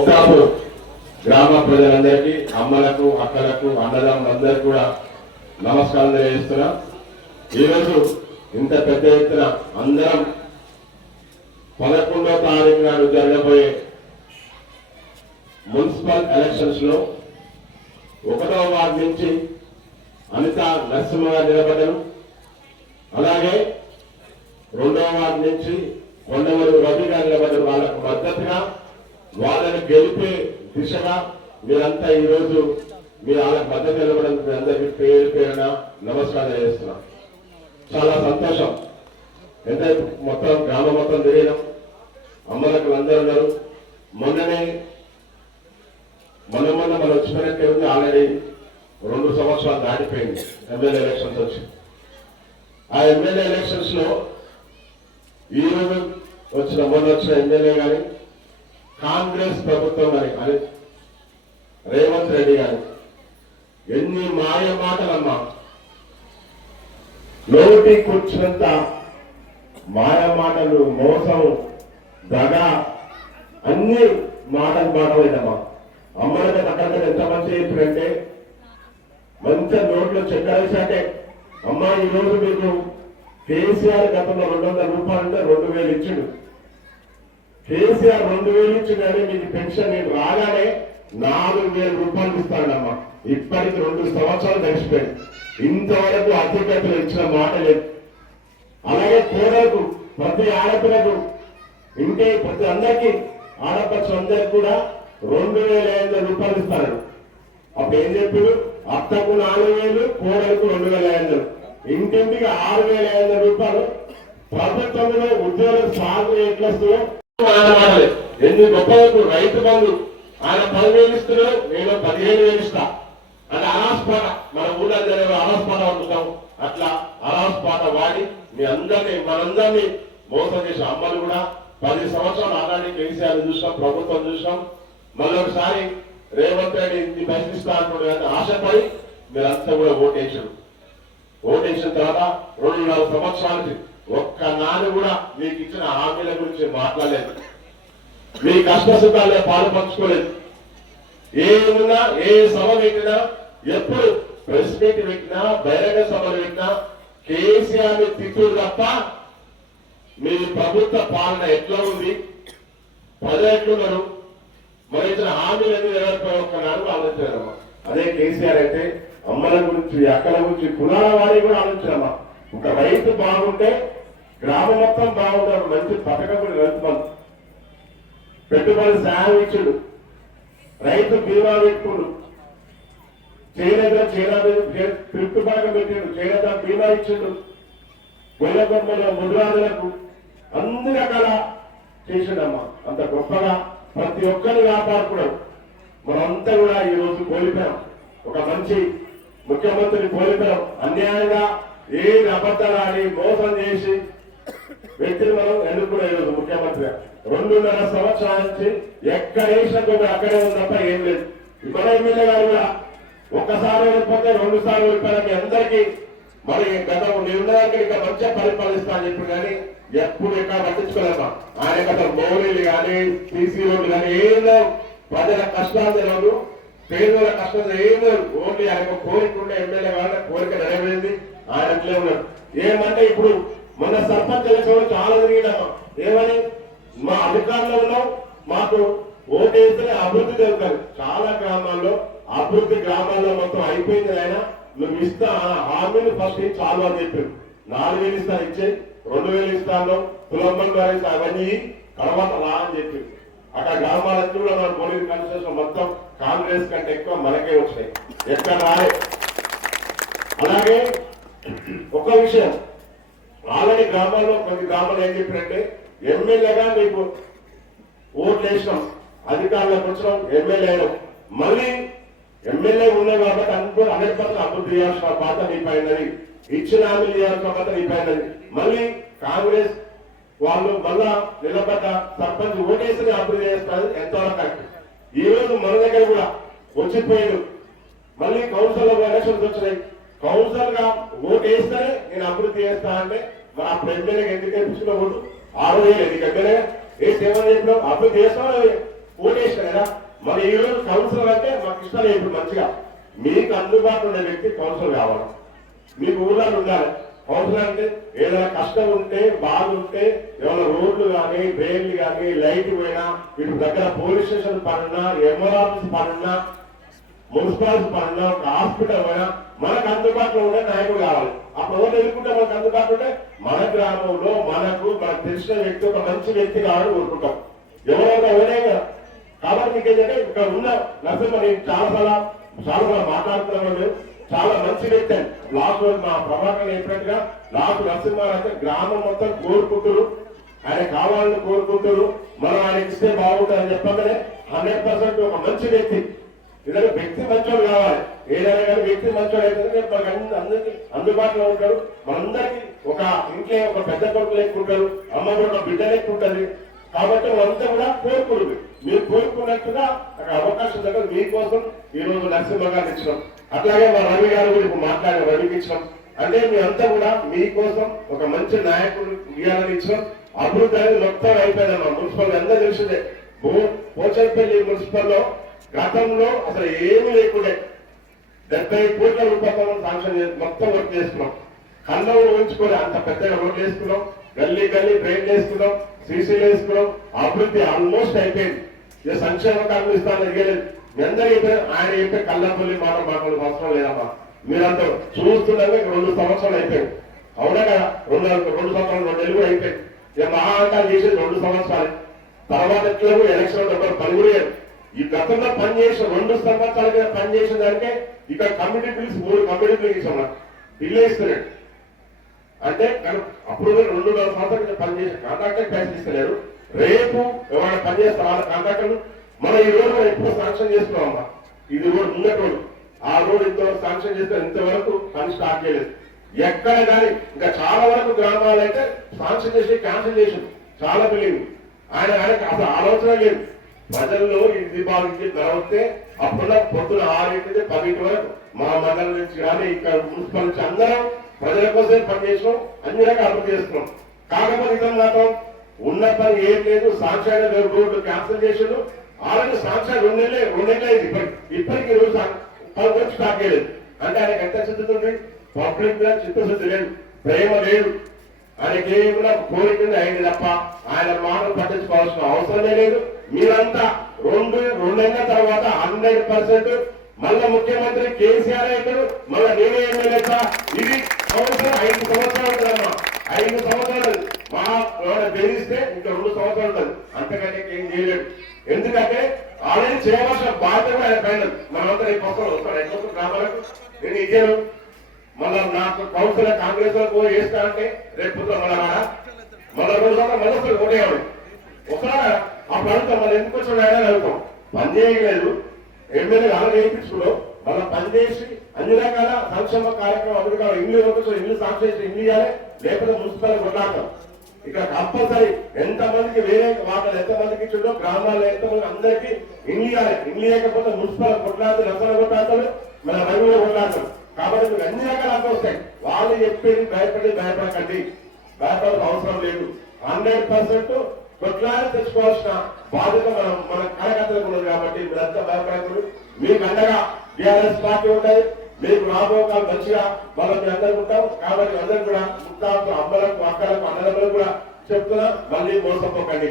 మోకాపు గ్రామ ప్రజలందరికీ, అమ్మలకు, అక్కలకు, అన్నదమ్ములందరికీ కూడా నమస్కారం తెలియజేస్తున్నా. ఈరోజు ఇంత పెద్ద ఎత్తున అందరం 11వ తారీఖు నాడు జరగబోయే మున్సిపల్ ఎలక్షన్స్ లో 1వ వార్డు నుంచి అనిత నరసింహ గారు నిలబడ్డారు. అలాగే 2వ వార్డు నుంచి కొండవరు రవి గారు నిలబడ్డారు. వాళ్ళకు మద్దతుగా వాళ్ళని గెలిపే దిశగా మీరంతా ఈరోజు మీ వాళ్ళకి మద్దతు నిలబడడం మీ అందరికీ పేరు పేరున నమస్కారం చేస్తున్నాం. చాలా సంతోషం. ఎంత మొత్తం గ్రామం మొత్తం తిరిగినాం, అమ్మలకు అందరూ ఉన్నారు. మొన్న మనం వచ్చినట్టే ఉంది. ఆల్రెడీ 2 సంవత్సరాలు దాటిపోయింది ఎమ్మెల్యే ఎలక్షన్స్ వచ్చి. ఆ ఎమ్మెల్యే ఎలక్షన్స్ లో ఈరోజు మొన్న వచ్చిన ఎమ్మెల్యే గాని, కాంగ్రెస్ ప్రభుత్వం అని రేవంత్ రెడ్డి గారు ఎన్ని మాయ మాటలమ్మా, నోటి కూర్చున్నంత మాయ మాటలు, మోసం, దగ, అన్ని మాటలేదమ్మా. అమ్మలకి అక్కడ ఎంత మంచి చెప్పారంటే మంచిగా నోట్లో చక్కెరేసాకే అమ్మ ఈరోజు మీకు కేసీఆర్ గతంలో 200 రూపాయలు అంటే 2000 ఇచ్చిండు. కేసీఆర్ 2000 ఇచ్చి కానీ మీకు పెన్షన్ నేను రాగానే 4000 రూపాయలు ఇస్తాడమ్మా. ఇప్పటికి 2 సంవత్సరాలు గడిచిపోయింది. ఇంతవరకు అధికారులు ఇచ్చిన మాట లేదు. అలాగే కోడలకు, ప్రతి ఆడపిల్లకు, ఇంటి ప్రతి అందరికీ, ఆడపడుచులందరికీ కూడా 2500 రూపాయలు ఇస్తాడు. అప్పుడు ఏం చెప్పారు? అత్తకు 4000, కోడలకు 2500, ఇంటింటికి 6500 రూపాయలు. ప్రభుత్వంలో ఉద్యోగులకు సాగు ఎట్లా ఎన్ని గొప్పలకు రైతు బంధు ఆయన 10,000 ఇస్తున్నాడు, నేను 15,000 ఇస్తా అంటే అరాస్పాట. మన ఊళ్ళో జరిగే అరాస్పాట అనుకుంటాం. అట్లా అరాస్పాట వాడి మనందరినీ మోసం చేసిన అమ్మలు కూడా 10 సంవత్సరాలు ఆనాడు కేసీఆర్ చూసినాం, ప్రభుత్వం చూసినాం. మళ్ళొకసారి రేవంత్ రెడ్డి ఇంటి ప్రశ్నిస్తా అంటున్నాడు. ఆశపడి మీరంతా కూడా ఓటేసిన తర్వాత 2.5 సంవత్సరాలకి ఒక్క నాడు కూడా మీకు ఇచ్చిన హామీల గురించి మాట్లాడలేదు. మీ కష్ట సుఖాల్లో పాలు పంచుకోలేదు. ఏమున్నా, ఏ సభ పెట్టినా, ఎప్పుడు ప్రెస్ మీట్ పెట్టినా, బహిరంగ సభలు పెట్టినా కేసీఆర్ ని తిట్టుడు తప్ప మీ ప్రభుత్వ పాలన ఎట్లా ఉంది, ప్రజలు ఎట్లున్నారు, మరి ఇచ్చిన హామీలు ఎందుకు నెరవేర్పై ఒక్కనాడు ఆలోచించారమ్మా. అదే కేసీఆర్ అయితే అమ్మల గురించి, అక్కల గురించి, కులాల వారి కూడా ఆలోచించారమ్మా. ఒక రైతు బాగుంటే గ్రామం మొత్తం బాగుంటారు. మంచి పథకం కూడా రైతు బంధు, పెట్టుబడి సాయం ఇచ్చుడు, రైతు బీమా పెట్టుకుడు, తిరుపు పథకం పెట్టిండు, చేనేత బీమా ఇచ్చిండు, గొయ్య బొమ్మల ముద్రాదులకు అన్ని రకాల చేసిండమ్మా. అంత గొప్పగా ప్రతి ఒక్కరిని కాపాడుకున్నాడు. మనంతా కూడా ఈ రోజు కోల్పోయాం. ఒక మంచి ముఖ్యమంత్రిని కోల్పోయాం. అన్యాయంగా ఏది అబద్ధాలు ఆడి మోసం చేసి వ్యక్తిని మనం ఎన్నుకునే ఈరోజు ముఖ్యమంత్రిగా 2.5 సంవత్సరాల నుంచి ఎక్కడ వేసిన కూడా అక్కడే ఉంది తప్ప ఏం లేదు. మన ఎమ్మెల్యే గారు కూడా ఒక్కసారి వెళ్ళిపోతే 2 సార్లు వెళ్ళిపోయాక అందరికీ మరి గతం నిర్ణయానికి ఇంకా మంచిగా పరిపాలిస్తా అని చెప్పి కానీ ఎప్పుడు ఎక్కడ పట్టించుకోలేమా. ఆయన గత మౌలీలు కానీ, సీసీ రోడ్లు కానీ ఏం లేవు. ప్రజల కష్టాలు తెలియదు, పేదల కష్టాలు ఏం లేవు. ఓన్లీ ఆయన కోరిక ఉండే ఎమ్మెల్యే కావాలంటే కోరిక నెరవేరింది. ఆయన అట్లే ఉన్నాడు. ఏమంటే ఇప్పుడు మన సర్పంచ్ ఎలక్షన్ చాలా తిరిగినామా. ఏమని మా అధికారంలో ఉన్నాం, మాకు ఓటేస్తేనే అభివృద్ధి జరుగుతుంది. చాలా గ్రామాల్లో మొత్తం అయిపోయింది. ఆయన నువ్వు ఇస్తా హామీని ఫస్ట్ చాలు అని చెప్పారు. 4,000 ఇస్తా, ఇచ్చే 2,000 ఇస్తాను, తులంబం ద్వారా ఇస్తా, అవన్నీ తర్వాత రా అని చెప్పి అక్కడ గ్రామాలన్నీ కూడా మన పోలీస్ కాన్స్టిట్యూషన్ మొత్తం కాంగ్రెస్ కంటే ఎక్కువ మనకే వచ్చినాయి, ఎక్కడ రాలే. అలాగే ఒక విషయం, ఆల్రెడీ గ్రామాల్లో కొన్ని గ్రామాలు ఏం చెప్పినట్టే ఎమ్మెల్యేగా మీకు ఓట్లు వేసినాం, అధికారులకు వచ్చినాం, ఎమ్మెల్యే అయినాం. మళ్ళీ ఎమ్మెల్యే ఉన్నాం కాబట్టి అందరూ 100% అభివృద్ధి చేయాల్సిన బాధ్యత నీపైనది, ఇచ్చిన హామీలు చేయాల్సిన బాధ్యత నీపైనది. మళ్ళీ కాంగ్రెస్ వాళ్ళు మళ్ళా నిలబడ్డ సర్పంచ్ ఓటేసి అభివృద్ధి చేస్తారు. ఎంతవరకు కరెక్ట్. ఈ రోజు మన దగ్గర కూడా వచ్చిపోయాడు. మళ్ళీ కౌన్సిల్ ఎలక్షన్స్ వచ్చినాయి. కౌన్సిల్ గా ఓటు వేస్తేనే నేను అభివృద్ధి చేస్తా అంటే మరి అప్పుడు ఎమ్మెల్యేగా ఎందుకు వేయించుకున్న ఓటు 6,000 ఎందుకు ఎమ్మెల్యేగా వేసి ఏమని చెప్పినావు? అభివృద్ధి చేస్తావు ఓటేసిన కదా. మరి ఈ రోజు కౌన్సిలర్ అంటే మాకు ఇష్టం లేదు. ఇప్పుడు మంచిగా మీకు అందుబాటులో ఉండే వ్యక్తి కౌన్సిలర్ కావాలి. మీకు ఊళ్ళో ఉండాలి. కౌన్సిలర్ అంటే ఏదైనా కష్టం ఉంటే, బాగుంటే, ఏమైనా రోడ్లు కానీ, డ్రైన్లు కానీ, లైట్ పోయినా, ఇటు దగ్గర పోలీస్ స్టేషన్ పనున్నా, ఎంఆర్ ఆఫీస్ పనున్నా, మున్సిపాలిటీ పనున్నా, ఒక హాస్పిటల్ పోయినా మనకు అందుబాటులో ఉండే నాయకుడు కావాలి. అప్పుడు ఎవరు ఎదుర్కొంటే మనకు అందుబాటులో ఉంటే మన గ్రామంలో మనకు తెలిసిన వ్యక్తి, ఒక మంచి వ్యక్తి కావాలని కోరుకుంటాం. ఎవరైనా ఎవరే కదా. కాబట్టి మీకు ఏంటంటే ఇక్కడ ఉన్న నరసింహ నేను చాలా మాట్లాడుతున్నాను. చాలా మంచి వ్యక్తి అని లాస్ట్ రోజు మా ప్రభాకర్ చెప్పినట్టుగా లాస్ట్ నరసింహారావు అంటే గ్రామం మొత్తం కోరుకుంటారు, ఆయన కావాలని కోరుకుంటారు, మనం ఆయన ఇస్తే బాగుంటుందని చెప్పగానే 100% ఒక మంచి వ్యక్తి. ఎందుకంటే వ్యక్తి మంచోడు కావాలి. ఏదైనా కానీ వ్యక్తి మంచోడు అయితే మనకు అందరికీ అందుబాటులో ఉంటారు. మనందరికీ ఒక ఇంట్లో ఒక పెద్ద కొడుకు లెక్కుంటారు, అమ్మ కూడా ఒక బిడ్డ లెక్కుంటది. కాబట్టి వాళ్ళంతా కూడా కోరుకున్నారు. మీరు కోరుకున్నట్టుగా అక్కడ అవకాశం దగ్గర మీకోసం ఈ రోజు నరసింహ గారిని ఇచ్చినాం. అట్లాగే మా రవి గారు కూడా ఇప్పుడు మాట్లాడిన రవికి ఇచ్చినాం. అంటే మీ అంతా కూడా మీకోసం ఒక మంచి నాయకుడు ఇవ్వాలని ఇచ్చినాం. అభివృద్ధి అనేది మొత్తం అయిపోయిందమ్మా. మున్సిపల్ అందరూ తెలిసిందే. పోచంపల్లి మున్సిపల్ లో గతంలో అసలు ఏమీ లేకుండే 70 కోట్ల రూపాయలు శాంక్షన్ మొత్తం వర్క్ చేసుకున్నాం. కన్నూరు ఉంచుకొని అంత పెద్దగా రోడ్లు వేసుకున్నాం, గల్లీ డ్రైన్ వేసుకున్నాం, సీసీలు వేసుకున్నాం. అభివృద్ధి ఆల్మోస్ట్ అయిపోయింది. ఇక సంక్షేమ కార్డు ఇస్తాను ఎగలేదు. మీ అందరూ ఆయన చెప్పే కళ్ళపల్లి మాట్లాడే అవసరం లేదమ్మా. మీరంతా చూస్తుండగా 2 సంవత్సరాలు అయిపోయింది. అవునా కదా. 2 సంవత్సరాలు 2 నెలలు అయిపోయింది. ఇక మహాంకాలు చేసేది 2 సంవత్సరాలు. తర్వాత ఎట్లా ఎలక్షన్ ఎవరు పని కూడా ఈ గతంలో పనిచేసిన 2 సంవత్సరాల మీద పనిచేసిన దానికే ఇక్కడ కమ్యూనిటీ బిల్స్ 3 కమ్యూనిటీ బిల్స్ ఇచ్చాం. బిల్లు ఇస్తున్నాడు అంటే అప్పుడు 2 సంవత్సరాలు పనిచేసిన కాంట్రాక్టర్ పైసలు ఇస్తలేరు. రేపు ఎవరైనా పనిచేస్తారు వాళ్ళ కాంట్రాక్టర్లు మనం ఈ రోజు మనం ఎప్పుడు శాంక్షన్ చేస్తున్నామమ్మా. ఇది రోడ్ ముందటి రోడ్డు. ఆ రోడ్ ఇంతవరకు శాంక్షన్ చేస్తే ఇంతవరకు పని స్టార్ట్ చేయలేదు ఎక్కడ కానీ. ఇంకా చాలా వరకు గ్రామాలు అయితే శాంక్షన్ చేసి క్యాన్సిల్ చేసి చాలా బిల్డింగ్ ఆయనకు అసలు ఆలోచన లేదు. ప్రజల్లో ఇది బాగుంది ధరవస్తే అప్పుడున్న పొద్దున 6 నుంచి 10 వరకు మా మండలం నుంచి కానీ ఇక్కడ మున్సిపల్ నుంచి అందరం ప్రజల కోసం పనిచేసినాం. అన్ని రకాల అభివృద్ధి చేస్తున్నాం. కాకపోతే ఇతను మాత్రం ఉన్న పని ఏం లేదు. సాంక్షన్ రోడ్డు క్యాన్సిల్ చేసాడు. ఆల్రెడీ సాంక్షన్ 2 నెలలు అయింది. ఇప్పటికీ రోజు పని స్టార్ట్ చేయలేదు. అంటే ఆయనకు ఎంత చిత్తశుద్ధి ఉంది? పబ్లిక్ మీద చిత్తశుద్ధి లేదు, ప్రేమ లేదు. ఆయనకి ఏమైనా కోరిక అయింది తప్ప ఆయన మాటలు పట్టించుకోవాల్సిన అవసరమే లేదు. మీరంతా 2 నెలల తర్వాత 100% మళ్ళా ముఖ్యమంత్రి కేసీఆర్ అవుతాడు, మళ్ళా నేనే ఎమ్మెల్యే. ఇది సంవత్సరం 5 సంవత్సరాలు ఉంటుందమ్మా. 5 సంవత్సరాలు మా బెదిరిస్తే ఇంకా 2 సంవత్సరాలు ఉంటుంది. అంతకంటే ఏం చేయలేడు. ఎందుకంటే ఆల్రెడీ చేయవలసిన బాధ్యత ఆయన పైన. మనమంతా రేపు వస్తాడు ఎక్కువ గ్రామాలకు నేను ఇచ్చాను. మళ్ళా నాకు కౌన్సిలర్ కాంగ్రెస్ లో వేస్తా అంటే రేపు మళ్ళా రోజు మళ్ళీ ఓటేవాడు ఒకసారి అప్పుడు అడుగుతాం. మళ్ళీ ఎందుకు వచ్చాడు ఆయన అడుగుతాం. పని చేయలేదు ఎమ్మెల్యే అలా వేయించుకున్నాం. మళ్ళీ పనిచేసి అన్ని రకాల సంక్షేమ కార్యక్రమం అభివృద్ధి ఇల్లు సాక్షి చేసి ఇల్లు ఇవ్వాలి, లేకపోతే మున్సిపల్ కొట్లాడతాం. ఇక్కడ కంపల్సరీ ఎంతమందికి వేరే వాటలు ఎంతమందికి ఇచ్చిండో గ్రామాల్లో ఎంతమంది అందరికీ ఇల్లు ఇవ్వాలి. ఇల్లు లేకపోతే మున్సిపల్ కొట్లాడుతూ రసన కొట్లాడతాడు, మన రైతులు కొట్లాడతాడు. కాబట్టి మీకు అన్ని రకాల అర్థం వస్తాయి. వాళ్ళు చెప్పేది భయపడకండి, భయపడాల్సిన అవసరం లేదు. 100% కొట్లాడి తెచ్చుకోవాల్సిన బాధ్యత మన కార్యకర్తలకు ఉన్నది. కాబట్టి మీరంతా భయపడకూడదు. మీకు అండగా టీఆర్ఎస్ పార్టీ ఉంటుంది. మీకు రాబోకాలు మంచిగా వాళ్ళకి అందరూ ఉంటాం. కాబట్టి అందరూ కూడా ముక్తాలకు, అమ్మలకు, అక్కలకు, అన్నదమ్ములకు కూడా చెప్తున్నా, మళ్ళీ మోసపోకండి.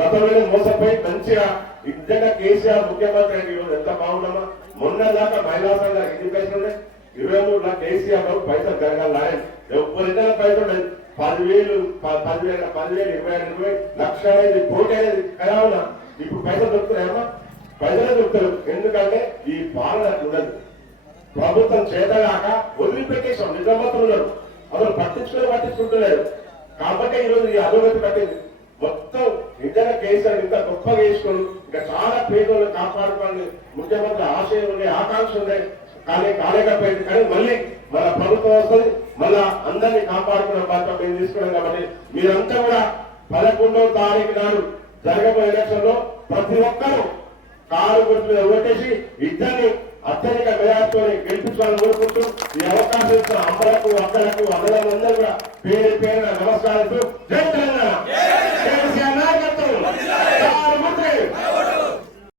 గతంలో మోసపోయి మంచిగా నిజంగా కేసీఆర్ ముఖ్యమంత్రి అంటే ఈరోజు ఎంత బాగున్నామా. మొన్న దాకా మహిళా సంఘానికి ఎన్ని పైసలు ఉన్నాయి? 23 లక్షల కేసీఆర్ పైసలు జరగాలి. ఎవరికైనా పైసలు ఉండదు. 10,000 20 లక్ష అనేది కోటి అనేది కదా ఉన్నా. ఇప్పుడు పైసలు దొరుకుతున్నాయమ్మా. పైసలే దొరుకుతారు. ఎందుకంటే ఈ పాలన ఉండదు. ప్రభుత్వం చేతగాక వదిలిపెట్టేసాం. నిజామాబాద్ ఉన్నారు అసలు పట్టించుకుంటలేరు. కాబట్టి ఈరోజు ఈ అధోగతి పట్టింది మొత్తం. నిజంగా కేసీఆర్ ఇంత గొప్పగా వేసుకొని ఇంకా చాలా పేదలను కాపాడుకోవాలని ముఖ్యమంత్రి ఆశయం ఉండే, ఆకాంక్ష ఉండే, కానీ కాలేకపోయింది. కానీ మళ్ళీ మన ప్రభుత్వం వస్తుంది, మళ్ళా అందరినీ కాపాడుకునే బాధ్యత మేము తీసుకున్నాం. కాబట్టి మీరంతా కూడా 11వ తారీఖు నాడు జరగబోయే ఎలక్షన్ లో ప్రతి ఒక్కరూ కారు గుర్తు ఓటేసి ఇద్దరిని అత్యధిక మెజార్టీతో గెలిపించాలని కోరుకుంటూ ఈ అవకాశం ఇచ్చిన అమ్మలకు, అక్కలకు, అన్నలందరూ కూడా పేరు నమస్కారాలు.